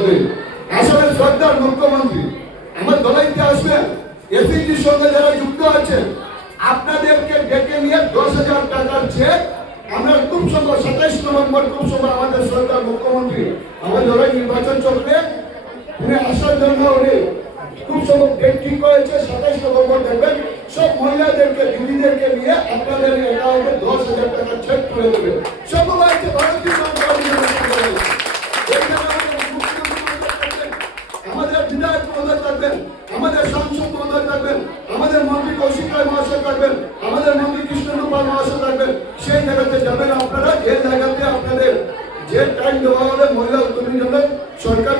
চৌধুরী আসামের সরকার মুখ্যমন্ত্রী আমার দলাইতে আসবেন, এসিজির সঙ্গে যারা যুক্ত আছেন আপনাদেরকে ডেকে নিয়ে 10,000 টাকার চেক আমরা খুব সম্ভব 27 নভেম্বর খুব সম্ভব আমাদের সরকার মুখ্যমন্ত্রী আমাদের দলের নির্বাচন চলবে, উনি আসার জন্য উনি খুব সম্ভব ডেট ঠিক করেছে 27 নভেম্বর দেখবেন সব মহিলাদেরকে দিদিদেরকে নিয়ে আপনাদের অ্যাকাউন্টে 10,000 টাকা চেক করে দেবে। সম্ভব আছে ভারতীয় জনতা পার্টি আমাদের বিধায়ক মহোদয় থাকবেন, আমাদের সাংসদ মহোদয় থাকবেন, আমাদের মন্ত্রী কৌশিক রায় মহাশয় থাকবেন, আমাদের মন্ত্রী কৃষ্ণেন্দু পাল মহাশয় থাকবেন। সেই জায়গাতে যাবেন আপনারা, যে জায়গাতে আপনাদের যে টাইম দেওয়া হবে মহিলা উদ্যমী জন্য সরকার